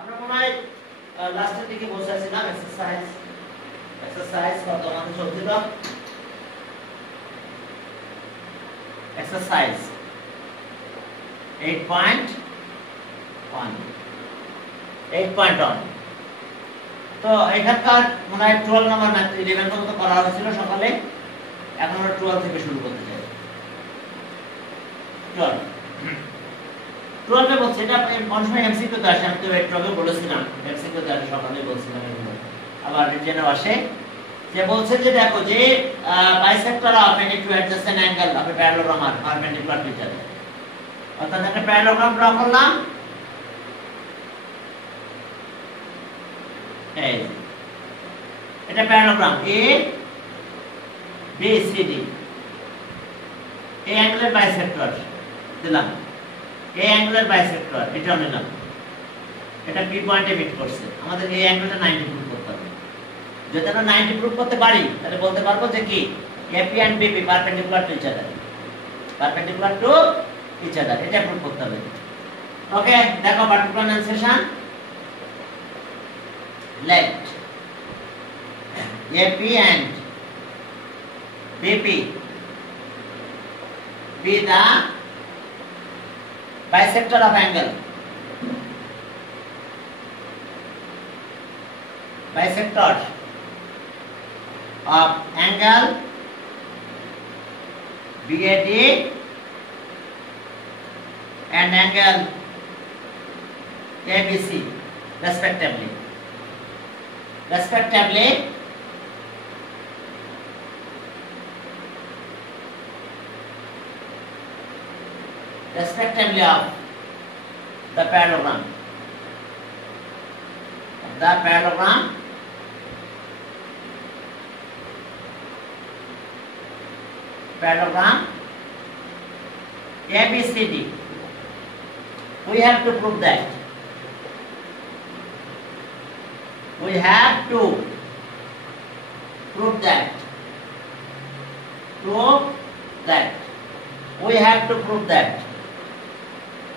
আমরা মনে হয় লাস্টের দিকে বসেছিলাম এক্সারসাইজ কত আমাদের চলছিল এক্সারসাইজ 8.1 তো এখানকার মনে হয় 12 নাম্বার ম্যাথ 11 পর্যন্ত করা হয়েছিল সকালে এখন আমরা 12 থেকে শুরু করতে চাই 12 বলছে এটা অনেক সময় এমসিকিউ তে আসে আমি তো একটু আগে বলেছিলাম এমসিকিউ তে আসে সকালে বলছিলাম এগুলো আবার রিটেনে আসে যে বলছে যে দেখো যে bisector of any two adjacent angle of a parallelogram are perpendicular to each other অর্থাৎ একটা প্যারালোগ্রাম ড্র করলাম এই এটা parallelogram A B C D এই অ্যাঙ্গেলের বাইসেক্টর দিলাম এই অ্যাঙ্গেলের বাইসেক্টর এটা নিলাম এটা পি পয়েন্টে মিট করছে আমাদের এই অ্যাঙ্গেলটা 90 প্রুফ করতে হবে যদি আমরা 90 প্রুফ করতে পারি তাহলে বলতে পারবো যে কি AP and BP perpendicular to each other এটা প্রুফ করতে হবে ওকে দেখো পার্টিকুলার এনসেশন let AP and BP be the bisector of angle BAD and angle ABC respectively of the parallelogram ABCD. We have to prove that. We have to prove that. We have to prove that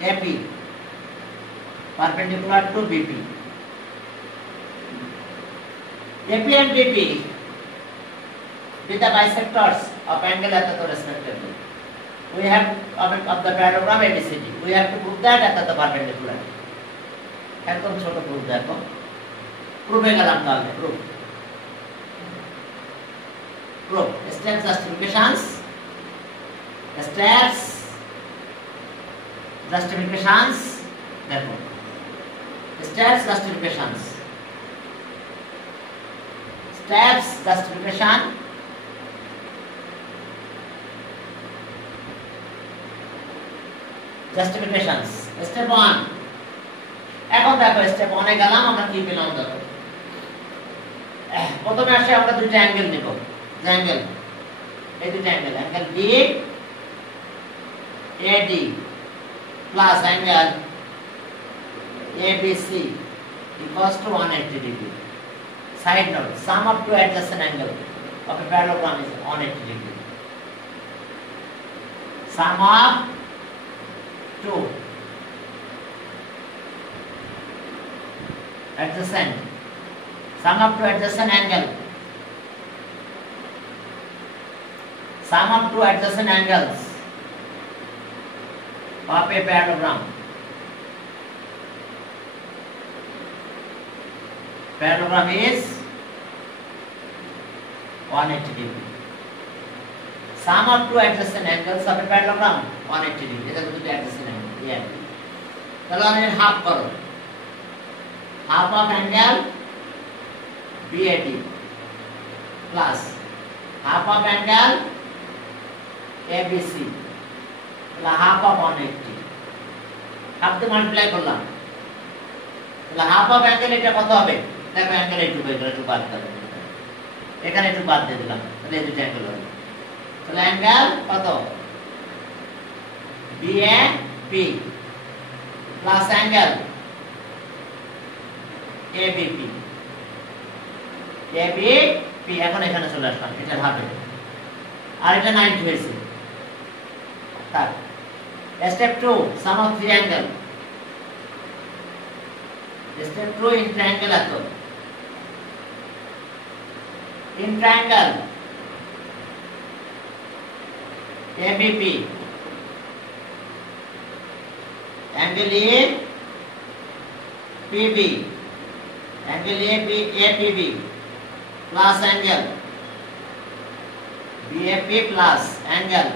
AP perpendicular to BP. AP and BP with the bisectors of angle at the respectively. We have of the parallelogram ABCD. We have to prove that at the perpendicular. একদম ছোট প্রুফ দেখো প্রুফে গেলাম তাহলে proof steps justifications দেখো steps justification justifications step 1 এখন দেখো স্টেপ 1 এ গেলাম আমরা কি পেলাম দেখো প্রথমে আসে আমরা দুটো অ্যাঙ্গেল নিব অ্যাঙ্গেল এই দুটো angle B AD plus angle ABC equals to 180 degree. Side note, sum of two adjacent angle of a parallelogram is 180 degree. Sum of two adjacent angle. Sum of two adjacent angles of a parallelogram. Parallelogram is 180 degree. Sum of two adjacent angles of a parallelogram 180 degree. These are the two adjacent angles. Yeah. चलो हमने half करो. Half of angle BAD plus half of angle ABC plus half of 180. half the multiply করলাম. তাহলে half of angle এটা কত হবে? দেখো অ্যাঙ্গেল একটু বাদ দেব এখানে একটু বাদ দিয়ে দিলাম তাহলে এই দুটো অ্যাঙ্গেল হবে তাহলে অ্যাঙ্গেল কত BAP প্লাস অ্যাঙ্গেল ABP এখন এখানে চলে আসলাম এটা ভাবে আর এটা 90 হয়েছে তার স্টেপ 2 sum of three angle This is true in triangle ato. In triangle ABP, angle APB, angle APB plus angle BAP plus angle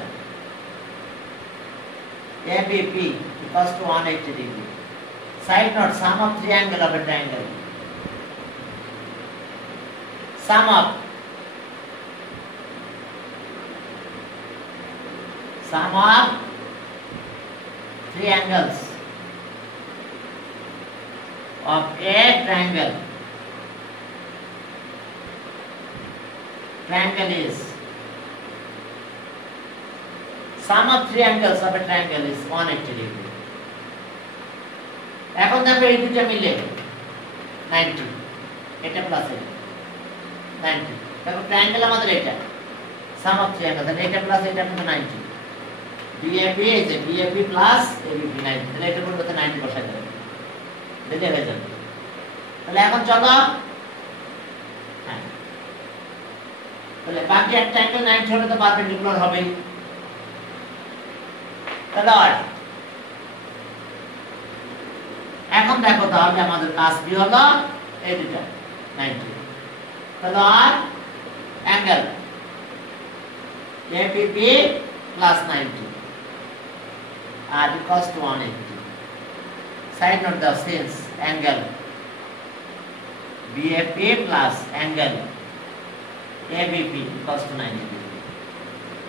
ABP equals to 180 degree. Side note, sum of triangle of a triangle. Sum of three angles of a triangle. Triangle is sum of three angles of a triangle is 180 degree. এখন দেখো এই দুটো মিলে 90, এটা প্লাস এটা 90। দেখো ট্রায়াঙ্গেল আমাদের এটা সাম অফ থ্রি অ্যাঙ্গেল, এটা প্লাস এটা কিন্তু 90। BAP is BAP plus ABP 90, তাহলে এটা পরিবর্তে 90 বসাই দেব, দিলে হয়ে যাবে। তাহলে এখন চলো, হ্যাঁ, তাহলে বাকি একটা অ্যাঙ্গেল 90 হলে তো পারপেন্ডিকুলার হবেই। তাহলে এখন দেখো তাহলে আমাদের কাজ কি হলো, এই দুটো 90। তাহলে আর angle APP plus 90 are equals to 180. Side note the since angle BAP plus angle ABP equals to 90 degree.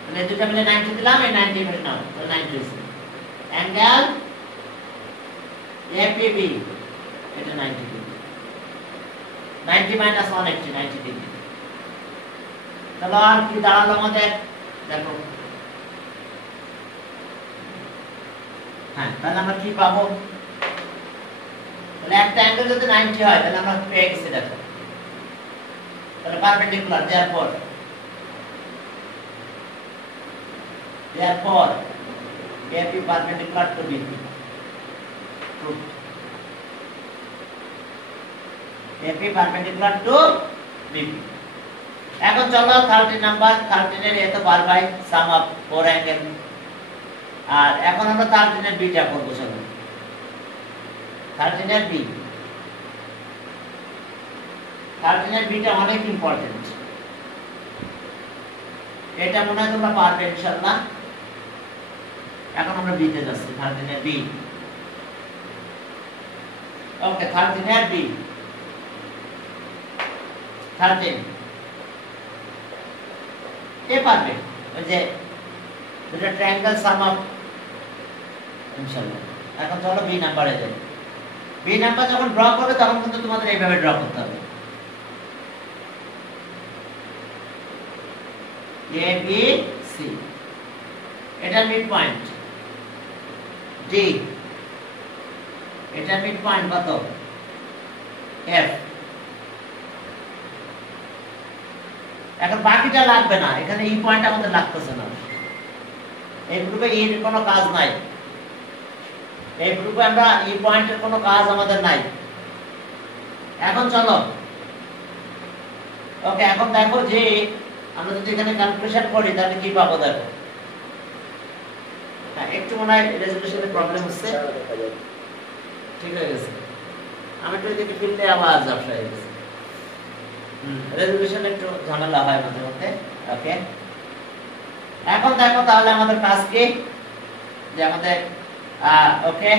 তাহলে দুটো মিলে 90 দিলাম, এই 90 মিলে নাও, তাহলে 90 আছে। অ্যাঙ্গেল APB এটা 90 ডিগ্রি, 90 minus 180 90 ডিগ্রি। তাহলে আর কি দাঁড়ালো আমাদের, দেখো, হ্যাঁ, তাহলে আমরা কি পাবো, তাহলে একটা অ্যাঙ্গেল যদি 90 হয় তাহলে আমরা পেয়ে গেছি, দেখো, তাহলে perpendicular, therefore AP perpendicular to BP, true, AP perpendicular to BP। এখন চলো 13 নাম্বার, 13 এর এত বার by sum of four angle. আর এখন আমরা 13 এর বিটা করব, চলো 13 এর বি, 13 এর বিটা অনেক ইম্পর্টেন্ট, এটা মনে হয় তোমরা পারবে ইনশাআল্লাহ। এখন আমরা বিতে যাচ্ছি, 13 এর বি। ওকে, 13 এর বি, 13 এ পারবে, ওই যে দুটো ট্রায়াঙ্গেল সাম অফ, ইনশাআল্লাহ। এখন চলো বি নাম্বারে যাই। বি নাম্বার যখন ড্র করবে তখন কিন্তু তোমাদের এইভাবে ড্র করতে হবে, এ বি সি, এটা মিড পয়েন্ট ডি, এটা মিড পয়েন্ট কত এফ। এখন বাকিটা লাগবে না, এখানে এই পয়েন্ট আমাদের লাগতেছে না, এই গ্রুপে এর কোনো কাজ নাই, এই গ্রুপে আমরা এই পয়েন্টের কোনো কাজ আমাদের নাই। এখন চলো, ওকে, এখন দেখো যে আমরা যদি এখানে ক্যালকুলেশন করি তাহলে কি পাবো, দেখো, হ্যাঁ, একটু মনে হয় রেজোলিউশনের প্রবলেম হচ্ছে, ঠিক হয়ে গেছে, আমি একটু এদিকে ফিরলে আবার ঝাপসা হয়ে গেছে, রেজোলিউশন একটু ঝামেলা হয় মাঝে মধ্যে। ওকে, এখন দেখো তাহলে আমাদের কাজ কি, যে আমাদের ওকে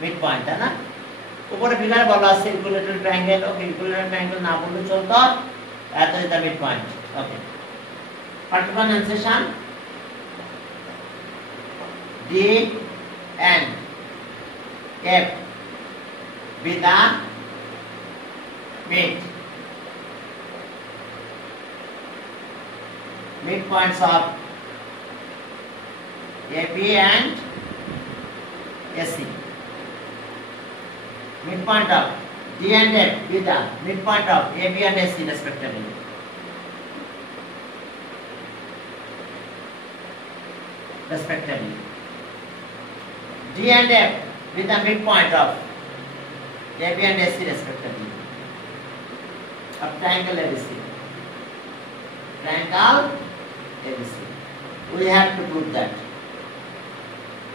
মিড পয়েন্ট, তাই না, উপরে ফিগার বলা আছে equilateral triangle. Okay, equilateral triangle না বললে চলতো, এত is the midpoint. Okay, particular ইনসেশন D and F be the midpoints of AB and AC. Midpoint of D and F be the midpoint of AB and AC respectively. D and F be the midpoint of AB and AC respectively of triangle ABC. Triangle ABC. We have to prove that.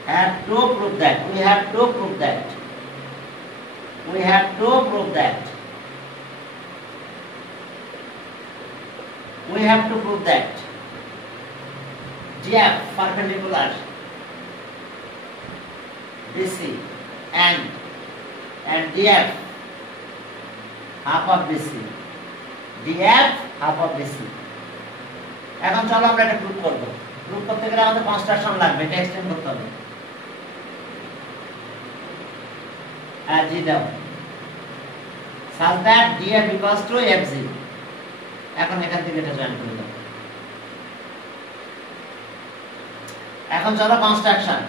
Have to prove that. We have to prove that. We have to prove that. We have to prove that. GF perpendicular BC and DF half of BC. DF half of BC. এখন চলো আমরা এটা প্রুফ করব। প্রুফ করতে গেলে আমাদের কনস্ট্রাকশন লাগবে, এটা এক্সটেন্ড করতে হবে। আর জি দাও such that DF equals to FG। এখন এখান থেকে এটা জয়েন করে দাও। এখন চলো কনস্ট্রাকশন।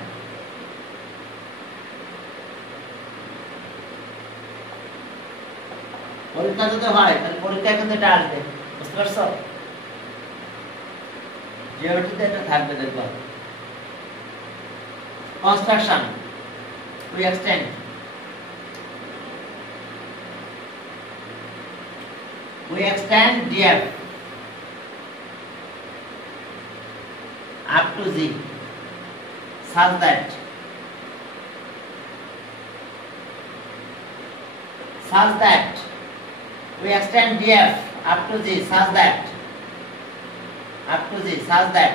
পরীক্ষা যদি হয় তাহলে পরীক্ষায় কিন্তু এটা আসবে, বুঝতে পারছো? জিওমেট্রিতে এটা থাকবে, দেখো। Construction we extend DF up to Z such that we extend DF up to Z such that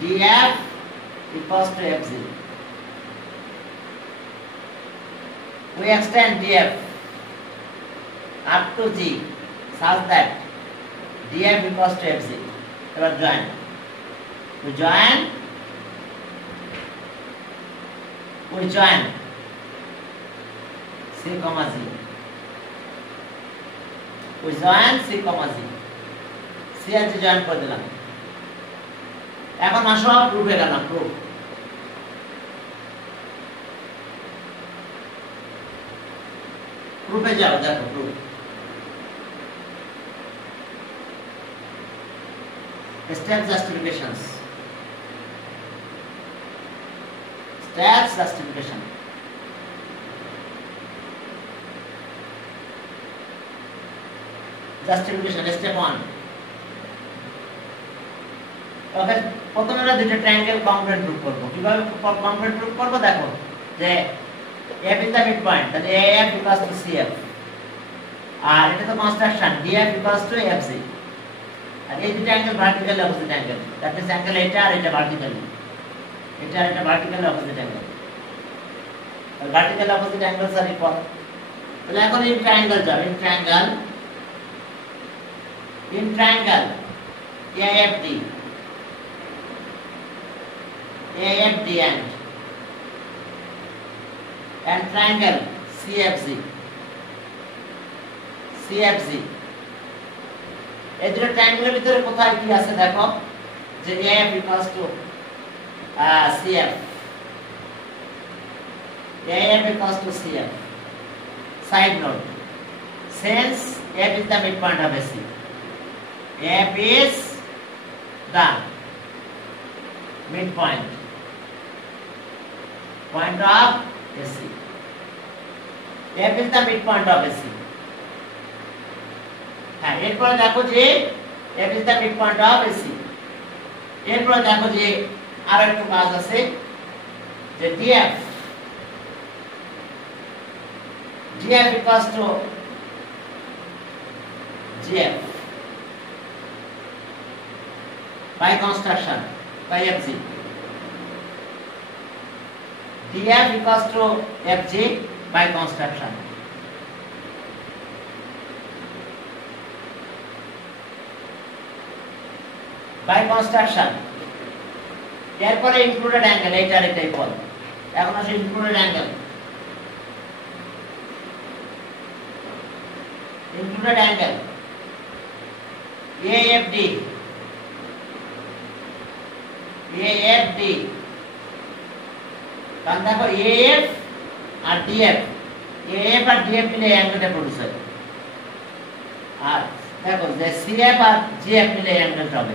DF equals to FZ. We extend DF up to G such that DF equals to FZ. এবার join. We join C, Z. We join C, Z. C R G join করে দিলাম। এখন আসো প্রুফে গেলাম। প্রুফে যাও, দেখো proof. Step justifications. Steps justification. Justification step 1. ওকে, প্রথমে আমরা দুটো ট্রায়াঙ্গেল কংগ্রুয়েন্ট প্রুফ করব। কিভাবে কংগ্রুয়েন্ট প্রুফ করব দেখো, যে AB is the midpoint, তাহলে AF equals to CF, আর এটা তো construction DF equals to FC, আর এই দুটো angle vertical opposite angle, that is angle এটা আর এটা ভার্টিক্যাল, এটা আর এটা ভার্টিক্যাল অপোজিট অ্যাঙ্গেল, আর ভার্টিক্যাল অপোজিট অ্যাঙ্গেলস আর ইকুয়াল। তাহলে এখন এই ট্রায়াঙ্গেল যাবে, in triangle AFD and triangle CFG এই দুটো ট্রায়াঙ্গেলের ভিতরে কোথায় কি আছে দেখো, যে AF equals to CF, AF equals to CF. Side note, since F is the midpoint of AC, F is the midpoint point of AC. F is the midpoint of AC. হ্যাঁ, এরপরে দেখো যে F is the midpoint of AC. এরপরে দেখো যে আর একটা কাজ আছে, যে DF equals to GF by construction by FG. DF equals to FG by construction. By construction. এরপরে ইনক্লুডেড অ্যাঙ্গেল, এইটা আর এটা ইকুয়াল। এখন আসে included angle. Included angle AFD কারণ দেখো AF আর DF মিলে অ্যাঙ্গেলটা প্রডিউস হয়, আর দেখো যে CF আর GF মিলে অ্যাঙ্গেলটা হবে।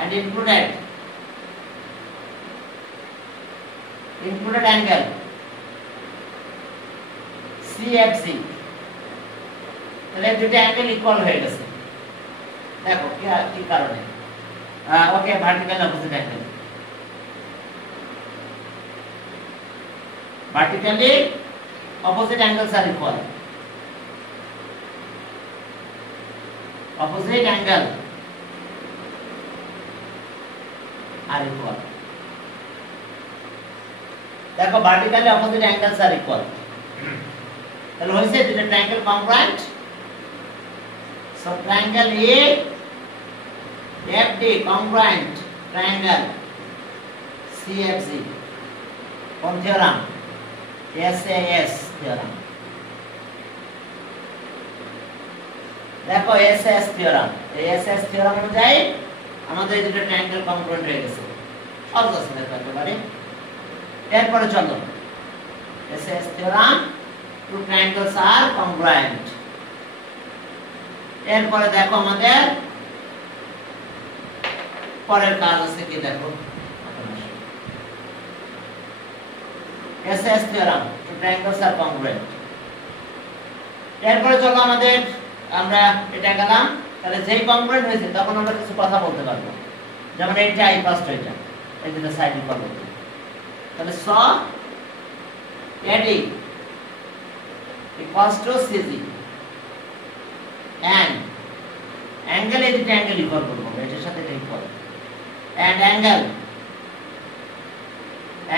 and included angle সিএফসি, তাহলে দুটো অ্যাঙ্গেল ইকুয়াল হয়ে গেছে। দেখো কি কারণে, okay vertical opposite angle, vertically opposite angles are equal, opposite angle are equal। দেখো vertically opposite angles are equal, তাহলে হইছে দুটো triangle congruent. So triangle A FD congruent triangle CFC, কোন থিওরাম? SAS theorem. দেখো SAS থিওরাম, এই SAS theorem অনুযায়ী আমাদের এই দুটো ট্রায়াঙ্গেল কংগ্রুয়েন্ট হয়ে গেছে। সহজ আছে দেখো একেবারে। এরপরে চলো SAS থিওরাম, টু ট্রায়াঙ্গেলস আর কংগ্রুয়েন্ট। এরপরে দেখো আমাদের পরের কাজ আছে কি, দেখো SAS theorem, two triangles are congruent। এরপরে চলো আমাদের আমরা এটা গেলাম, তাহলে যেই কংগ্রুয়েন্ট হয়েছে তখন আমরা কিছু কথা বলতে পারবো, যেমন এইটা ইকুয়ালস এটা, এই দুটো সাইড ইকুয়াল হবে। তাহলে স AD equals to CG and angle এই দুটো অ্যাঙ্গেল ইকুয়াল করব, এটার সাথে এটা equal, and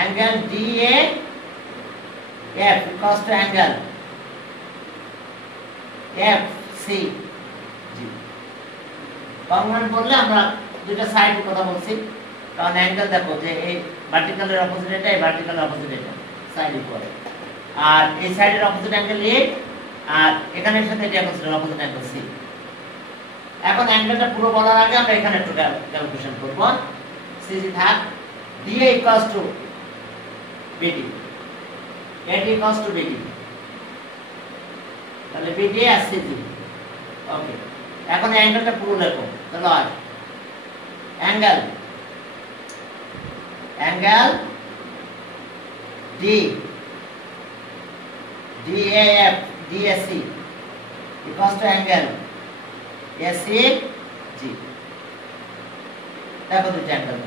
angle DA F equals to angle FCG। কংগ্রুয়েন্ট বললে আমরা দুটো সাইডের কথা বলছি, কারণ অ্যাঙ্গেল দেখো যে এই ভার্টিক্যালের অপোজিট এটা, এই ভার্টিক্যালের অপোজিট এটা, সাইড ইকুয়াল। আর এই সাইডের অপোজিট অ্যাঙ্গেল A, আর এখানের সাথে এটা অপোজিট অ্যাঙ্গেল C। এখন অ্যাঙ্গেলটা পুরো বলার আগে আমরা এখানে একটু ক্যালকুলেশন করব। CG থাক, DA equals to BD, AD equals to BD, তাহলে BD আর CG। ওকে, এখন অ্যাঙ্গেলটা পুরো লেখো। তাহলে আর angle D DAF DSC equals to angle SCG। দেখো দুটো অ্যাঙ্গেল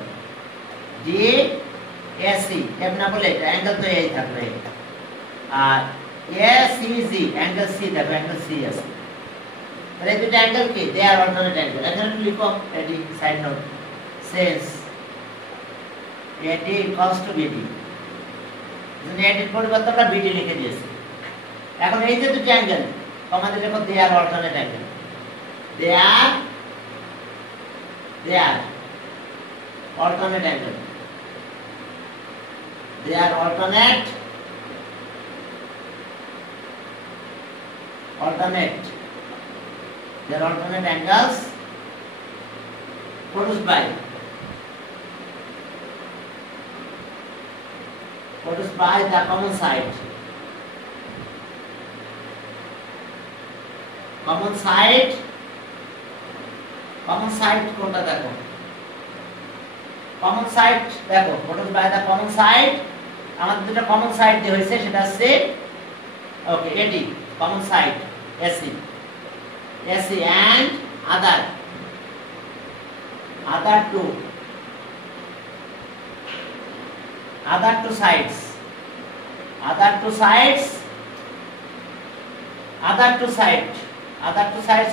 DAC, এফ না বলে এটা অ্যাঙ্গেল তো এই থাকবে, আর ACG অ্যাঙ্গেল C, দেখো অ্যাঙ্গেল C আছে। তাহলে এই দুটো অ্যাঙ্গেল কি? They are alternate angle. এখানে লিখো AD, side note, since AD equals to BD, যদি এডিট পরিবর্তে আমরা BD লিখে দিয়েছি। এখন এই যে দুটো অ্যাঙ্গেল আমাদের দেখো they are alternate angle, they are alternate angle, they are alternate they are alternate angles produced by the common side কোনটা দেখো, কমন সাইড দেখো, produced by the common side, আমাদের যেটা কমন সাইড দিয়ে হয়েছে সেটা হচ্ছে ওকে AD, common side AC and other two sides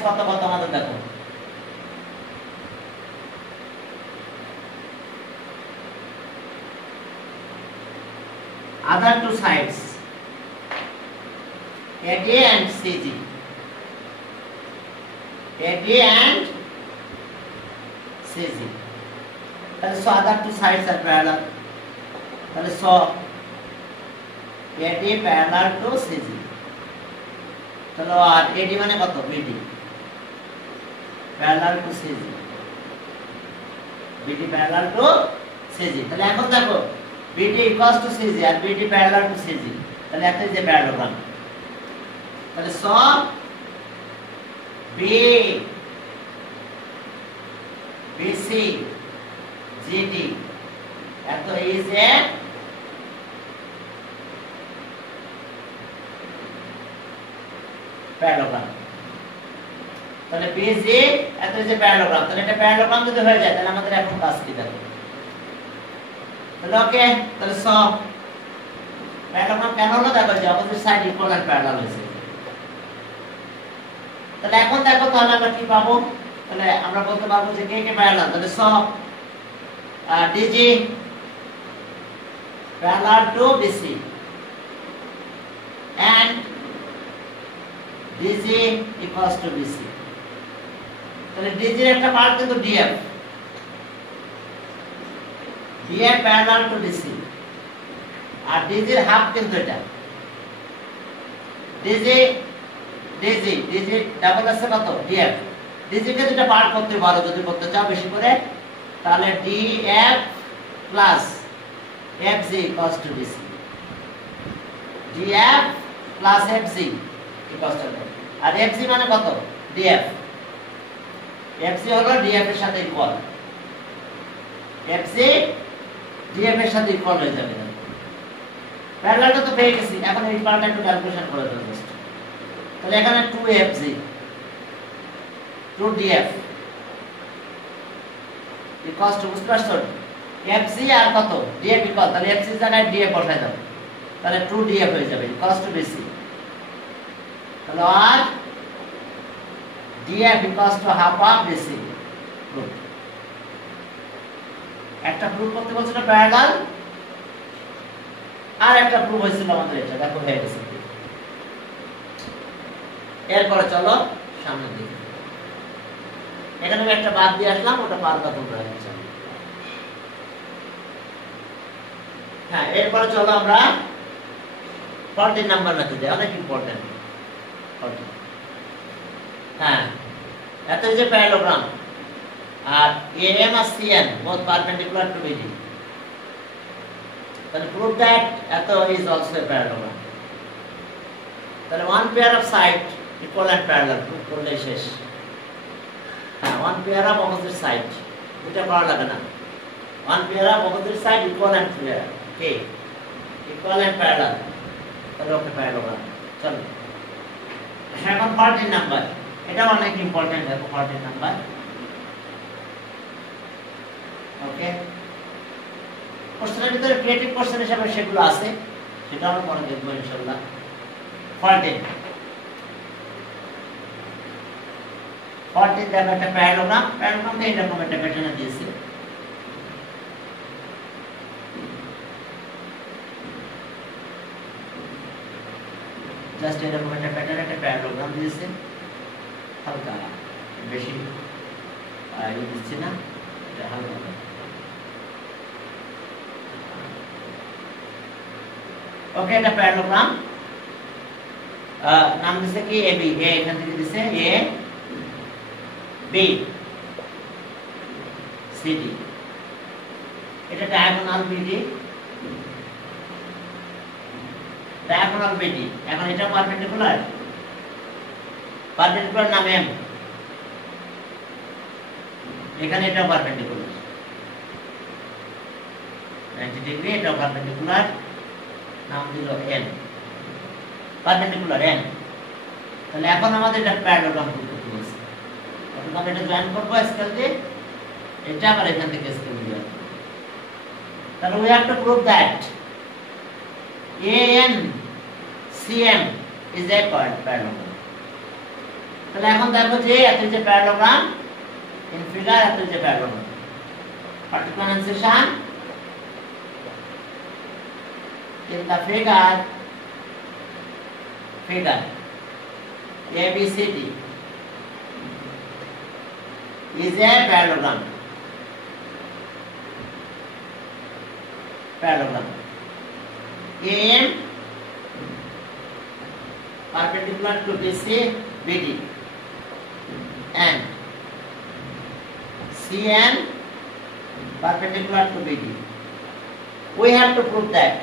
কত কত আমাদের দেখো, other two sides AD and CG, তাহলে so other two sides are parallel, তাহলে so AD parallel to CG, তাহলে আর AD মানে কত? BD parallel to CG, BD parallel to CG। তাহলে এখন দেখো BD equals to CG R BD parallel to CG, তাহলে একটা যে প্যারালোগ্রাম, তাহলে so BC GD এত is a প্যারালোগ্রাম। তাহলে বিজি এত হচ্ছে প্যারালোগ্রাম। তাহলে এটা প্যারালোগ্রাম যদি হয়ে যায় তাহলে আমাদের এখন কাজ কি দেখো। তাহলে ওকে, তাহলে সব প্যারালোগ্রাম কেন হলো দেখো যে opposite side equal and parallel হয়েছে। তাহলে এখন দেখো তাহলে আমরা কি পাবো, তাহলে আমরা বলতে পারবো যে কে কে প্যারালাল। তাহলে সব DG parallel to BC and DG equals to BC. তাহলে DG এর একটা পার্ট কিন্তু DF প্যারালাল টু DC আর DG এর হাফ কিন্তু এটা DG ডাবল আছে কত DF। DG কে দুটো পার্ট করতে পারো যদি করতে চাও বেশি করে, তাহলে DF plus FG equals to DC, DF plus FG equals to that। আর FG মানে কত DF, FG হলো DF এর সাথে ইকুয়াল, FG DF এর সাথে ইকুয়াল হয়ে যাবে। প্যারালালটা তো পেয়ে গেছি, এখন এই পার্টটা একটু ক্যালকুলেশন করে দেব জাস্ট। তাহলে এখানে 2FG 2DF equals to বুঝতে পারছো FG আর কত DF ইকুয়াল, তাহলে FG এর জায়গায় DF বসাই দাও, তাহলে 2DF হয়ে যাবে equals to BC। তাহলে আর DF equals to half of BC। একটা প্রুফ করতে বলছিল প্যারালাল, আর একটা প্রুফ হয়েছিল আমাদের এটা, দেখো হয়ে গেছে। এরপরে চলো সামনের দিকে, এখানে আমি একটা বাদ দিয়ে আসলাম, ওটা পারবা তোমরা। হ্যাঁ, এরপরে চলো আমরা 14 নাম্বার মেথডে, অনেক ইম্পর্টেন্ট 14। হ্যাঁ, এত যে প্যারালোগ্রাম আর AM আর CN both perpendicular to BD, তাহলে prove that এত is also a parallelogram। তাহলে one pair of side equal and parallel prove করলে শেষ। হ্যাঁ, one pair of opposite side, এটা করা লাগে না। one pair of opposite side equal and clear, okay, equal and parallel, তাহলে ওকে প্যারালোগ্রাম। চলো এখন 14 নাম্বার, এটা অনেক ইম্পর্টেন্ট, দেখো 14 নাম্বার। ওকে, কোশ্চেনের ভিতরে ক্রিয়েটিভ কোশ্চেন হিসেবে সেগুলো আছে, সেটা আমরা পরে দেখবো ইনশাআল্লাহ। 14 দেখো একটা প্যারালোগ্রাম, প্যারালোগ্রামটা এরকম একটা প্যাটার্নে দিয়েছে। জাস্ট এরকম একটা প্যাটার্ন, একটা প্যারালোগ্রাম দিয়েছে, হালকা বেশি দিচ্ছে না, এটা হালকা। ওকে, এটা প্যারালোগ্রাম, নাম দিছে কি AB, এ এখান থেকে দিছে AB CD, এটা ডায়াগোনাল BD, ডায়াগোনাল BD। এখন এটা পারপেন্ডিকুলার নাম M, এখানে এটা পারপেন্ডিকুলার 90 ডিগ্রি, এটা পারপেন্ডিকুলার নাম দিল N, পারপেন্ডিকুলার N। তাহলে এখন আমাদের এটা প্যারালোগ্রাম করতে বলছে, এখন আমরা এটা জয়েন করব স্কেল দিয়ে, এটা আবার এখান থেকে স্কেল দিয়ে। তাহলে we have to prove that ANCM is a parallelogram। তাহলে এখন দেখো যে এত যে প্যারালোগ্রাম in figure, এত যে parallelogram particular enunciation in the figure ABCD is a parallelogram। AM perpendicular to BC BD and CN perpendicular to BD। We have to prove that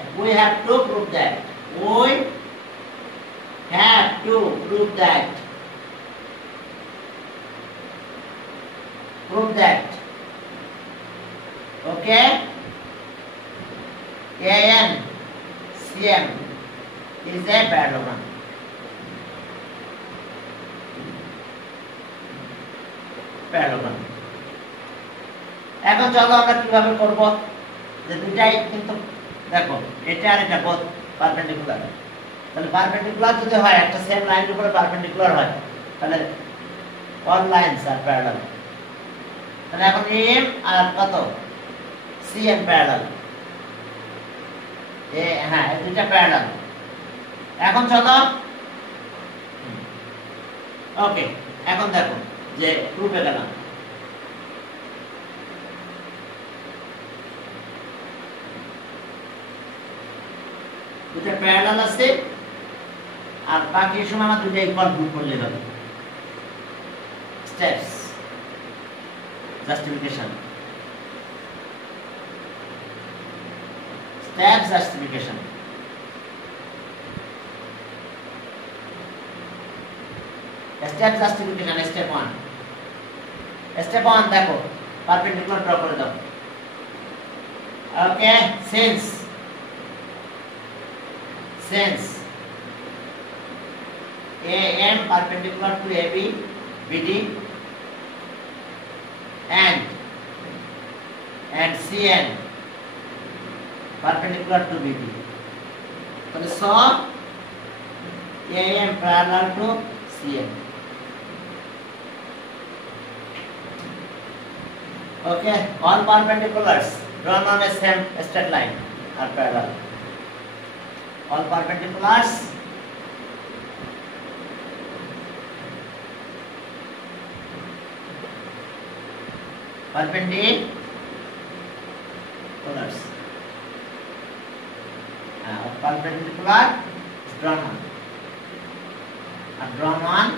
okay, ANCM is a parallelogram। Parallelogram. এখন চলো আমরা কিভাবে করব, যে দুটাই কিন্তু দেখো এটা আর এটা বোথ পারপেন্ডিকুলার, তাহলে পারপেন্ডিকুলার যদি হয় একটা সেম লাইনের উপরে পারপেন্ডিকুলার হয় তাহলে all lines are parallel। তাহলে এখন AM আর কত CM প্যারালাল, হ্যাঁ এই দুইটা প্যারালাল। এখন চলো ওকে, এখন দেখো যে প্রুফে গেলাম, দুটা প্যারালাল আছে আর বাকি সময় আমার দুইটা ইকুয়াল প্রুফ করলে হবে। Steps justification, step justification. Step justification step 1। স্টেপ 1 দেখো পারপেন্ডিকুলার ড্র করে দাও। ওকে, since AM perpendicular to AB BD and CN perpendicular to BD, so AM parallel to CN. Okay, all perpendiculars drawn on a same straight line are parallel. All perpendiculars perpendicular is drawn on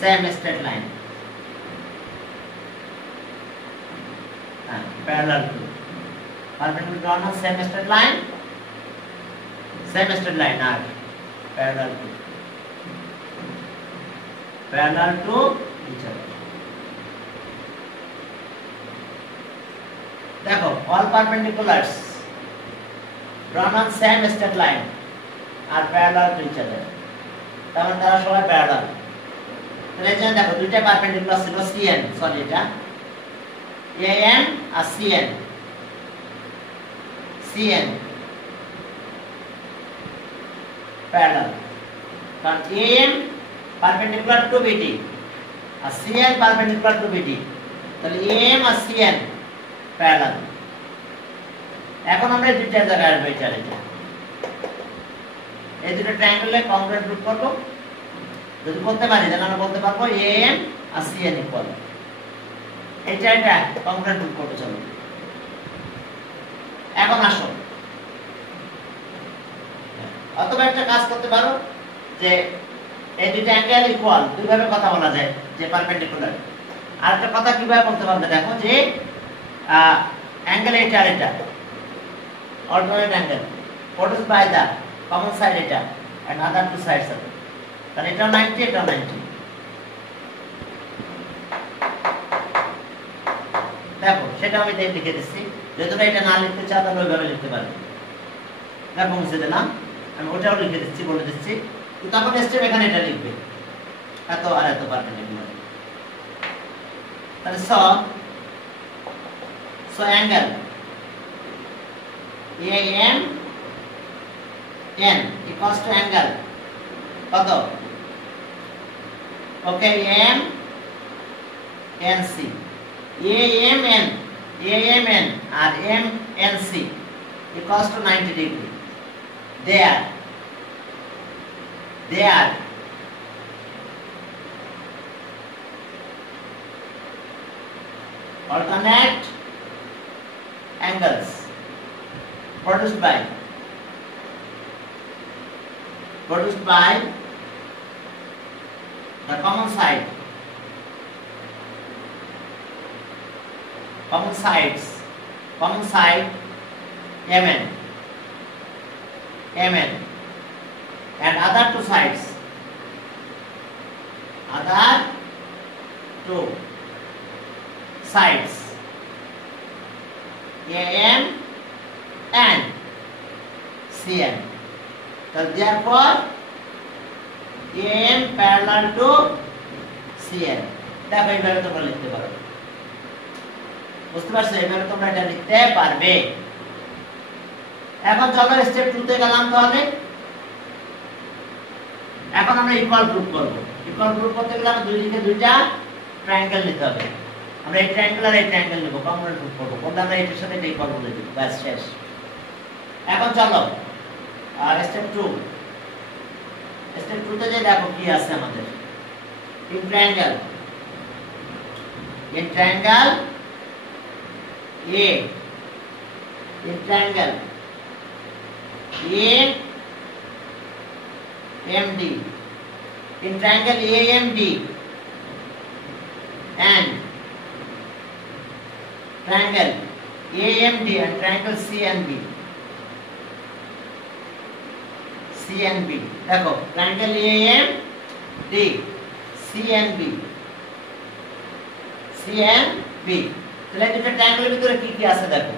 same straight line, parallel to perpendicular drawn on same straight line are parallel to each other. देखो all perpendiculars drawn on same straight line are parallel to each other, তাহলে তারা সবাই parallel। তাহলে এই যে দেখো দুইটা perpendicular ছিল CN, সরি এটা AM আর CN parallel, কারণ AM perpendicular to BD আর CN perpendicular to BD, তাহলে AM আর CN প্যারালাল। এখন আমরা এই দুইটা জায়গায় আসবো, এই দুটো ট্রায়াঙ্গেলে কংগ্রুয়েন্ট রূপ করব। যদি বলতে পারি তাহলে আমরা বলতে পারবো AM আর CN ইকুয়াল, এটা কংগ্রুয়েন্ট রূপ করতে চলো। এখন আসো, অথবা একটা কাজ করতে পারো যে এই দুইটা অ্যাঙ্গেল ইকুয়াল, দুইভাবে কথা বলা যায় যে পারপেন্ডিকুলার। আর একটা কথা কিভাবে বলতে পারবে দেখো, যে angle এটা আর এটা alternate angle produced by the common side এটা and other two sides of it, তাহলে এটা 90 এটা 90। দেখো সেটা আমি লিখে দিচ্ছি, যদি এটা না লিখতে চাও তাহলে ওইভাবে লিখতে পারবে। দেখো মুছে দিলাম, আমি ওটাও লিখে দিচ্ছি, বলে দিচ্ছি, তখন স্টেপ এখানে এটা লিখবে এত আর এত পারপেন্ডিকুলার। তাহলে so angle AM N equals to angle কত? Okay, AM NC, AMN আর MNC equals to 90 degree. They are alternate angles produced by the common sides MN and other two sides AM and CN. So therefore AM parallel to CN। দেখো এইভাবে তোমরা লিখতে পারো, বুঝতে পারছো? এইভাবে তোমরা এটা লিখতে পারবে। এখন চলো স্টেপ 2 তে গেলাম। তাহলে এখন আমরা ইকুয়াল গ্রুপ করব। ইকুয়াল গ্রুপ করতে গেলে আমরা দুই দিকে দুইটা ট্রায়াঙ্গেল নিতে হবে। আমরা এই ট্রায়াঙ্গেল আর এই ট্রায়াঙ্গেল নেব, কমন গ্রুপ করব। কোনটা আমরা এটার সাথে ইকুয়াল করে দেব, বাস শেষ। এখন চলো আর স্টেপ 2। স্টেপ 2 তে যে দেখো কি আছে আমাদের, in triangle A in triangle AMD, in triangle AMD and triangle AMD and triangle CNB দেখো triangle AMD CNB তাহলে দুটো ট্রায়াঙ্গেলের ভিতরে কি কি আছে দেখো।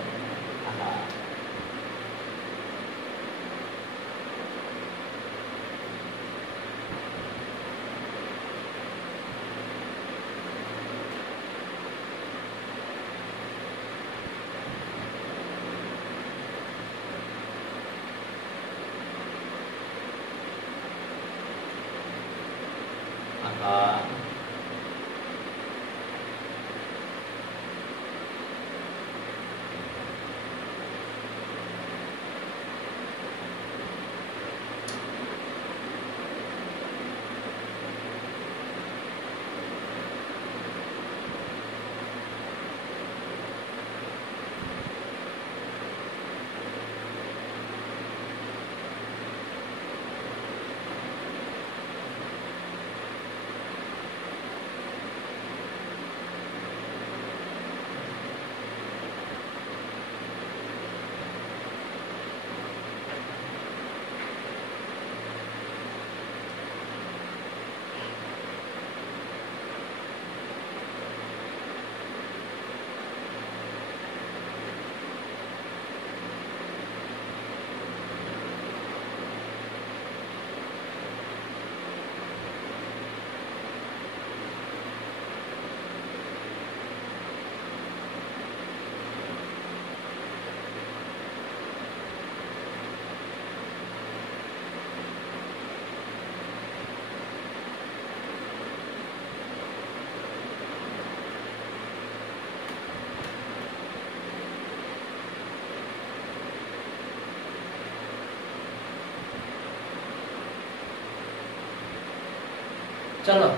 চলো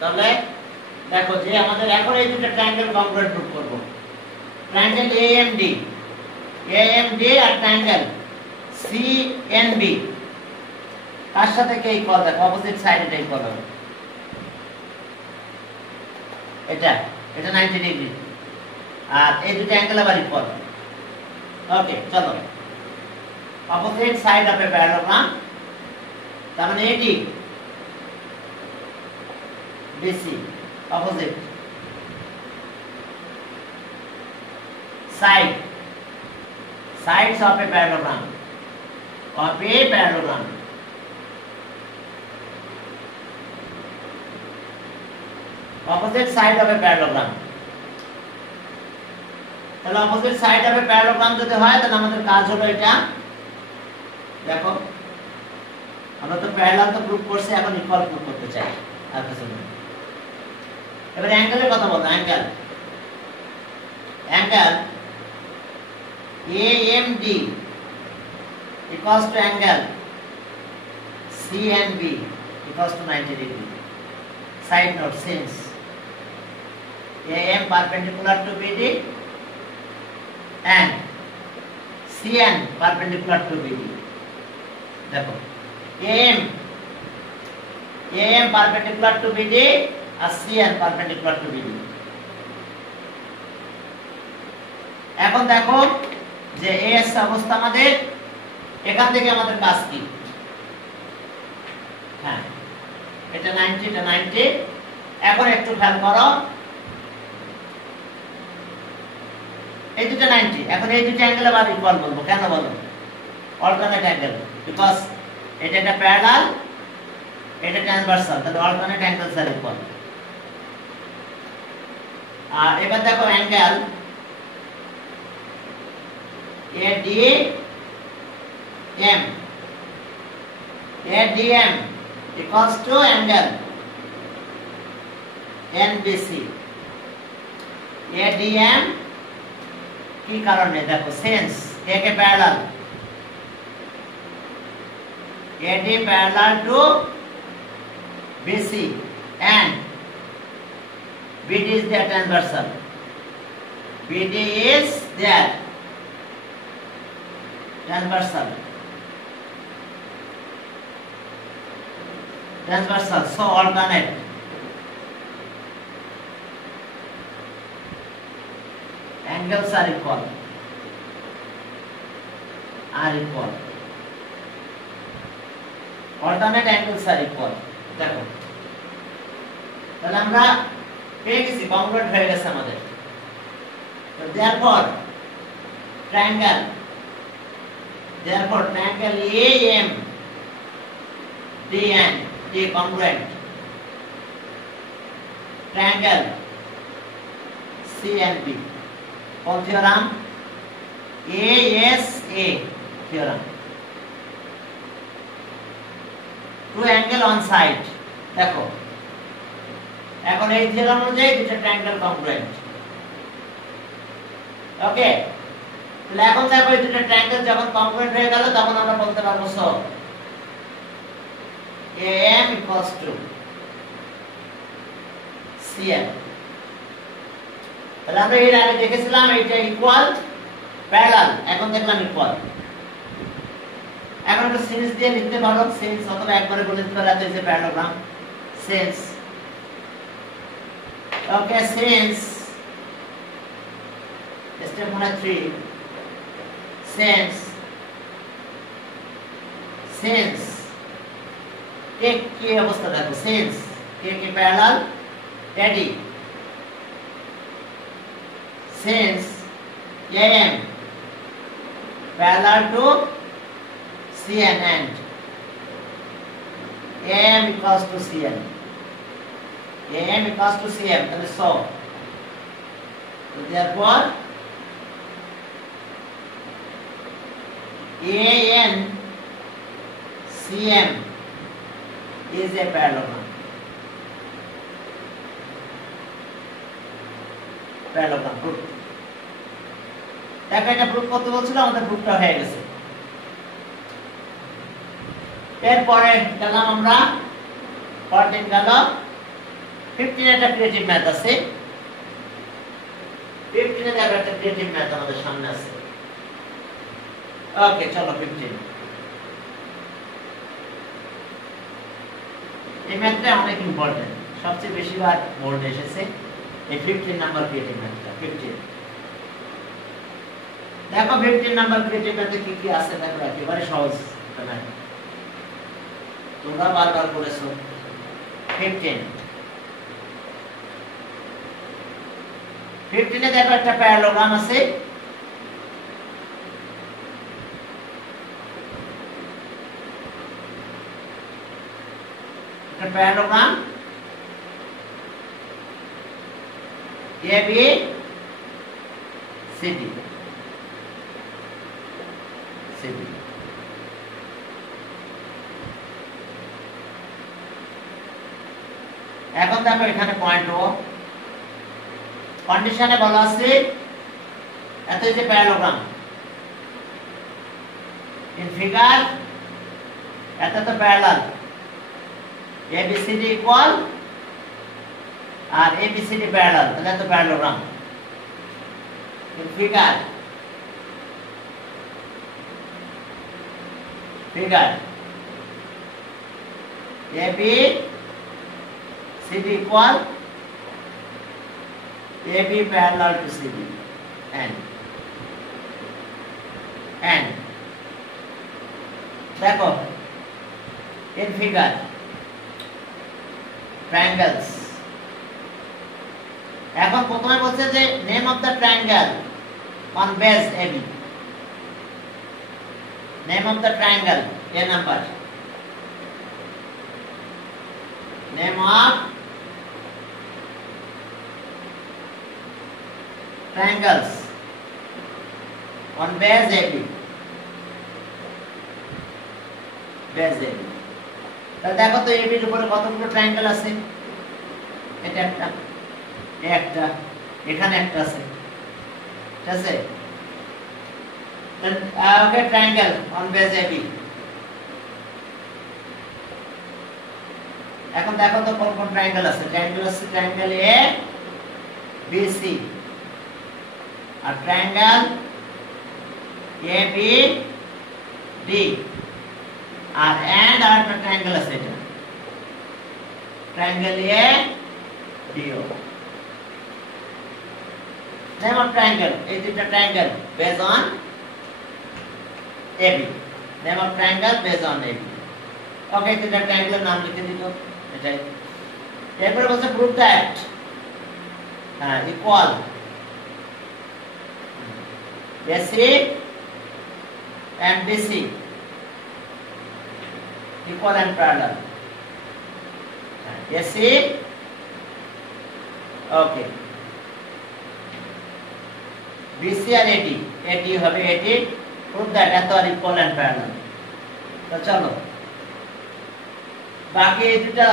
তাহলে দেখো যে আমাদের এখন এই দুটো ট্রায়াঙ্গেল কংগ্রুয়েন্ট প্রুফ করব। ট্রায়াঙ্গেল AMD আর ট্রায়াঙ্গেল CNB তার সাথে কে ইকুয়াল, দেখো অপোজিট সাইডে এটা ইকুয়াল হবে। এটা 90 ডিগ্রি আর এই দুটো অ্যাঙ্গেল আবার ইকুয়াল। ওকে চলো opposite side of a parallelogram, তার মানে এটি BC opposite sides of a parallelogram opposite side of a parallelogram। তাহলে opposite side of a parallelogram যদি হয় তাহলে আমাদের কাজ হলো এটা, দেখো আমরা তো প্যারালাল তো প্রুফ করছি, এখন ইকুয়াল প্রুফ করতে চাই। আর কিছু না। এবার অ্যাঙ্গেলের কথা বলবো। Angle AMD equals to angle CNB equals to 90 degree. Side note, since AM perpendicular to BD and CN perpendicular to BD, দেখো AM perpendicular to BD আর CN perpendicular to BD। এখন দেখো যে AS অবস্থা আমাদের, এখান থেকে আমাদের কাজ কি? হ্যাঁ এটা 90 এখন একটু খেয়াল করো, এই দুটো 90, এখন এই দুটো অ্যাঙ্গেল আবার ইকুয়াল বলবো। কেন বলো? অল্টারনেট অ্যাঙ্গেল, বিকজ এটা একটা প্যারালাল, এটা ট্রান্সভার্সাল, তাহলে অল্টারনেট অ্যাঙ্গেলস আর ইকুয়াল। আর এবার দেখো angle ADM, ADM equals to angle NBC। ADM কি কারণে দেখো সেন্স কে কে parallel, AD parallel to BC and BD is their transversal, BD is their transversal, so alternate angles are equal, alternate angles are equal। দেখো তাহলে আমরা পেয়ে গেছি, কংক্রিট হয়ে গেছে আমাদের। তো therefore triangle AM DN D congruent, triangle CNB কোন theorem, ASA theorem. To angle on side, দেখো এখন এই থিওরাম অনুযায়ী দুটো ট্রায়াঙ্গেল কংগ্রুয়েন্ট। ওকে, তাহলে এখন দেখো এই দুটো ট্রায়াঙ্গেল যখন কংগ্রুয়েন্ট হয়ে গেল তখন আমরা বলতে পারবো so AM equals to CM। তাহলে আমরা এর আগে দেখেছিলাম এটা ইকুয়াল প্যারালাল, এখন দেখলাম ইকুয়াল। এখন একটা সিরিজ দিয়ে লিখতে পারো, সিরিজ অথবা একবারে বলে দিতে পারো যে প্যারালোগ্রাম সিরিজ। ওকে, সিরিজ স্টেপ 1 আর 3 সিন্স কে কি অবস্থা দেখো, সিন্স কে কে parallel AD, since AM parallel to CN and AM equals to CN, AM equals to CM, that is so therefore AN CM is a parallelogram, proof। দেখো এটা প্রুফ করতে বলছিল, আমাদের প্রুফটা হয়ে গেছে। এরপরে গেলাম আমরা 14 গেল, 15 একটা ক্রিয়েটিভ ম্যাথ আছে। 15 এ দেখো একটা ক্রিয়েটিভ ম্যাথ আমাদের সামনে আছে। ওকে চলো 15। এই ম্যাথটা অনেক ইম্পর্টেন্ট, সবচেয়ে বেশিবার বোর্ডে এসেছে এই 15 নাম্বার ক্রিয়েটিভ ম্যাথটা। 15 দেখো 15 নাম্বার ক্রিয়েটিভ ম্যাথে কি কি আছে দেখো, একেবারে সহজ ম্যাথ, তোমরা বারবার করেছো। 15 এ দেখো একটা প্যারালোগ্রাম আছে। একটা প্যারালোগ্রাম ABCD। এখন দেখো এখানে পয়েন্ট ও কন্ডিশনে বলা আছে এত যে প্যারালোগ্রাম ইন ফিগার এত তো প্যারালাল ABCD ইকুয়াল আর ABCD প্যারালাল, তাহলে এত parallelogram in figure ABCD equal AB parallel to CD and দেখো in figure triangles। এখন প্রথমে বলছে যে name of the triangle on base AB, name of the triangle A number, name of triangles on base AB. Base AB. তাহলে দেখো তো AB এর উপরে কতগুলো ট্রায়াঙ্গেল আছে? এটা একটা, একটা, এখানে একটা আছে, ঠিক আছে? ওকে, ট্রায়াঙ্গেল অন বেস AB। এখন দেখো তো কোন কোন ট্রায়াঙ্গেল আছে। ট্রায়াঙ্গেল আছে ট্রায়াঙ্গেল A BC আর ট্রায়াঙ্গেল ABD আর একটা ট্রায়াঙ্গেল আছে, এটা triangle ADO। name of triangle, এই দুটো triangle based on AB, name of triangle based on AB। ওকে, এই দুটো ট্রায়াঙ্গেলের নাম লিখে দিত, এটাই। এরপরে বলছে prove that equal AC and BC equal and parallel। AC, okay, BC আর AD হবে, AD prove that এত আর equal and parallel। তো চলো বাকি এই দুটো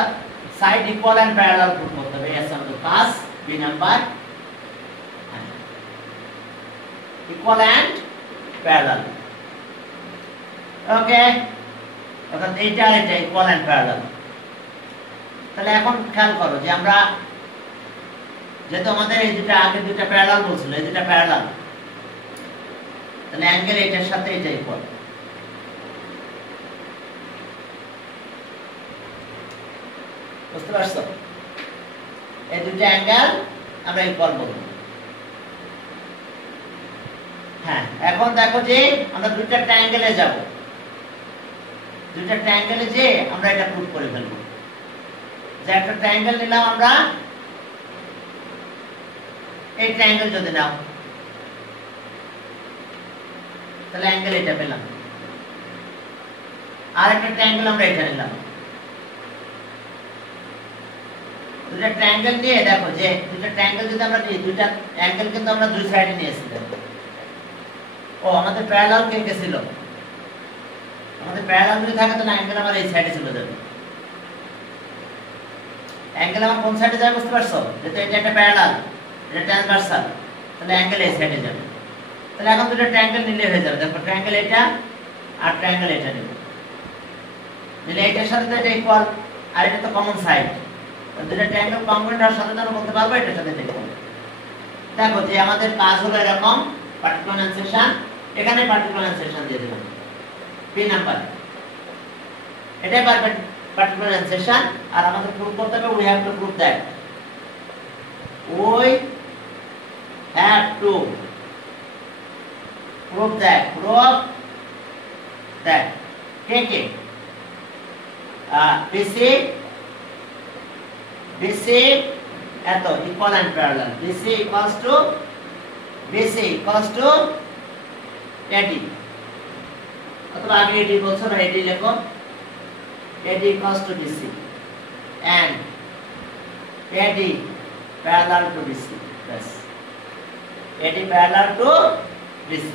side equal and parallel prove করতে হবে। এস আমাদের পাস, B number equal and parallel। Okay, অর্থাৎ এইটা এটা equal and parallel। তাহলে এখন খেয়াল করো যে আমরা যেহেতু আমাদের এই দুটো আগে দুটো প্যারালাল বলছিল, এই দুটো প্যারালাল, তাহলে অ্যাঙ্গেল এটার সাথে এটা ইকুয়াল। বুঝতে পারছো? এই দুটো অ্যাঙ্গেল আমরা ইকুয়াল বলবো। হ্যাঁ, এখন দেখো যে আমরা দুটো ট্রায়াঙ্গেলে যাব, দুটো ট্রায়াঙ্গেলে যে আমরা এটা প্রুভ করে ফেলবো। যে একটা ট্রায়াঙ্গেল নিলাম আমরা, এই ট্রায়াঙ্গেল যদি নাও তাহলে অ্যাঙ্গেল এটা পেলাম, আর একটা ট্রায়াঙ্গেল আমরা এটা নিলাম। দুটো ট্রায়াঙ্গেল নিয়ে দেখো যে দুটো ট্রায়াঙ্গেল যদি আমরা নিই, দুটো অ্যাঙ্গেল কিন্তু আমরা দুই সাইডে নিয়েছি। ও আমাদের প্যারালাল কে কে ছিল? আমাদের প্যারালাল যদি থাকে তাহলে অ্যাঙ্গেল আমার এই সাইডে চলে যাবে। অ্যাঙ্গেল আমার কোন সাইডে যাবে বুঝতে পারছো? যেহেতু এটা একটা প্যারালাল, এটা ট্রান্সভার্সাল, তাহলে অ্যাঙ্গেল এই সাইডে যাবে। তাহলে এখন দুটো ট্রায়াঙ্গেল নিলে হয়ে যাবে। দেখো ট্রায়াঙ্গেল এটা আর ট্রায়াঙ্গেল এটা নেব, নিলে এটার সাথে তো এটা ইকুয়াল, আর এটা তো কমন সাইড। দুটো ট্রায়াঙ্গেল কংগ্রুয়েন্ট হওয়ার সাথে আমরা বলতে পারবো এটার সাথে এটা ইকুয়াল। দেখো যে আমাদের কাজ হলো এরকম, পার্টিকুলারাইজেশন, এখানে পার্টিকুলারাইজেশন দিয়ে দিলাম পি নাম্বার, এটাই পার্টিকুলারাইজেশন। আর আমাদের প্রুভ করতে হবে we have to prove that, we have to prove that KK BC এত equal and parallel, BC equals to AD, অথবা আগে AD বলছো না, AD লেখো, AD equals to BC and AD parallel to BC, yes, AD parallel to BC।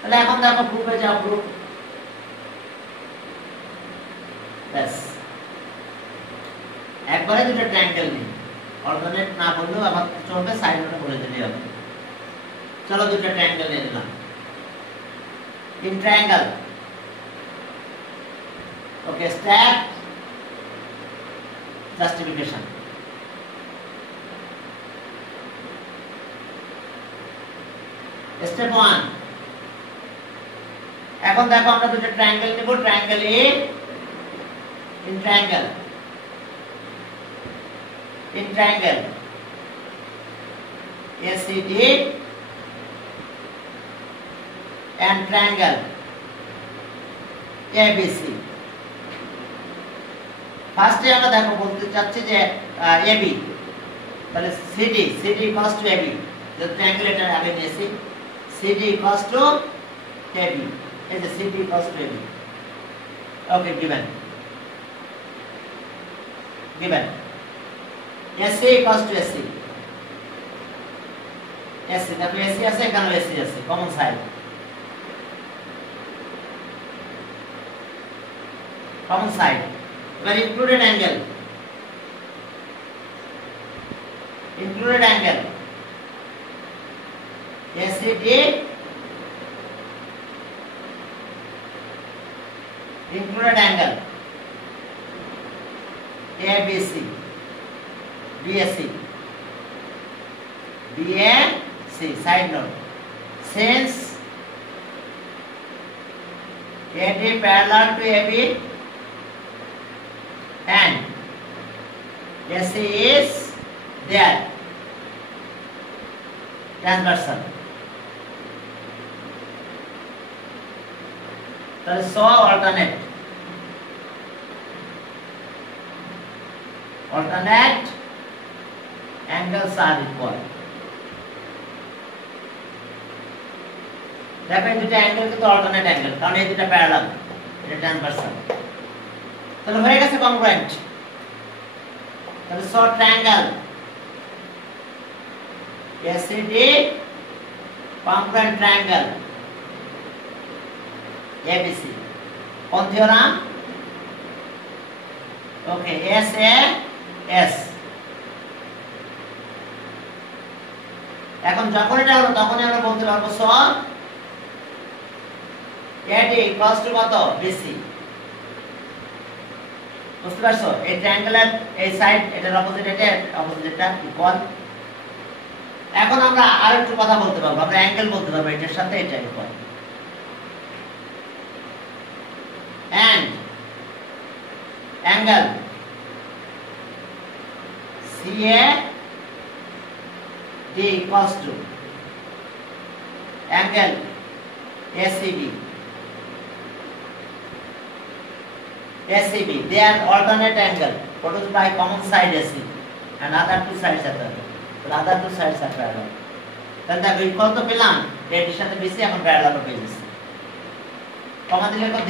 তাহলে এখন দেখো প্রুফে যাও, প্রুফ, ব্যাস একবারে দুটো ট্রায়াঙ্গেল নিই, অল্টারনেট না বললেও আবার চলবে, সাইড নোটে বলে দিলেই হবে। চলো দুটো ট্রায়াঙ্গেল নিয়ে নিলাম। In triangle, okay, step justification. Step 1, এখন দেখো আমরা দুটো ট্রায়াঙ্গেল নেব। Triangle A, in triangle ACD and triangle ABC। ফার্স্টে আমরা দেখো বলতে চাচ্ছি যে AB, তাহলে CD equals to AB, যে ট্রায়াঙ্গেল এটা আগে নিয়েছি, CD equals to AB, এই যে CD equals to AB, okay, given given AC equals to AC AC তারপরে AC আছে এখানে AC আছে কমন সাইড এবার included angle ACD included angle ABC BAC side note since AD parallel to AB and AC is there transversal তাহলে so alternate angles are equal দেখো এই দুটো অ্যাঙ্গেল কিন্তু অল্টারনেট অ্যাঙ্গেল কারণ এই দুটো প্যারালাল এটা ট্রান্সভার্সাল তাহলে হয়ে গেছে কংগ্রুয়েন্ট তাহলে so triangle ACD congruent triangle ABC কোন থিওরাম ওকে SAS এখন যখন এটা হলো তখনই আমরা বলতে পারবো সো AD equals to কত BC বুঝতে পারছো এই ট্রায়াঙ্গেলের এই সাইড এটার অপোজিট এটা ইকুয়াল এখন আমরা আরেকটু কথা বলতে পারবো আমরা অ্যাঙ্গেল বলতে পারবো এটার সাথে এটা equal and angle CAD equals to angle ACB they are alternate angle produced by common side AC and other two sides are parallel তাহলে দেখো ইকুয়াল তো পেলাম এর সাথে বেশি এখন প্যারালাল পেয়ে গেছে কমা দিলে কো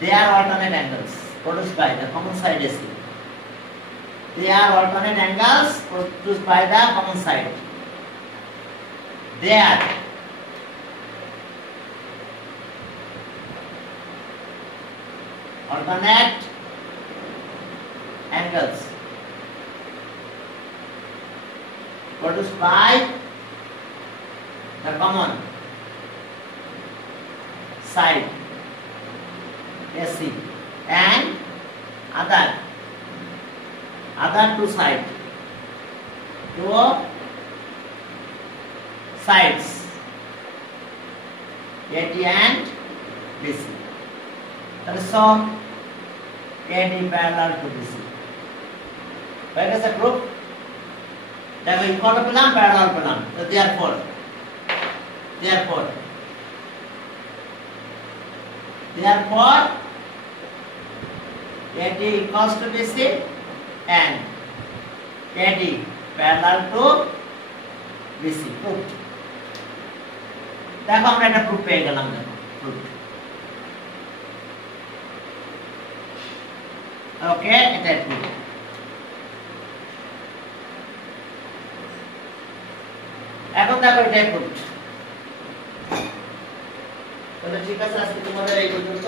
they are alternate angles produced by the common side AC they are alternate angles produced by the common side they are alternate angles produced by the common side AC and other two sides AD and BC তাহলে so AD parallel to BC হয়ে গেছে গ্রুপ দেখো ইকুয়াল পেলাম প্যারালাল পেলাম তো therefore AD equals to BC and AD parallel to BC proved দেখো আমরা এটা প্রুফ পেয়ে গেলাম দেখো প্রুফ ওকে এটা প্রুফ এখন দেখো এটা প্রুফ তাহলে ঠিক আছে আজকে তোমাদের এই পর্যন্ত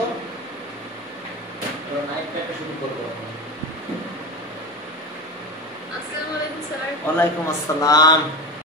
তো নাইট প্যাকটা শুরু করব আসসালামু আলাইকুম স্যার ওয়া আলাইকুম আসসালাম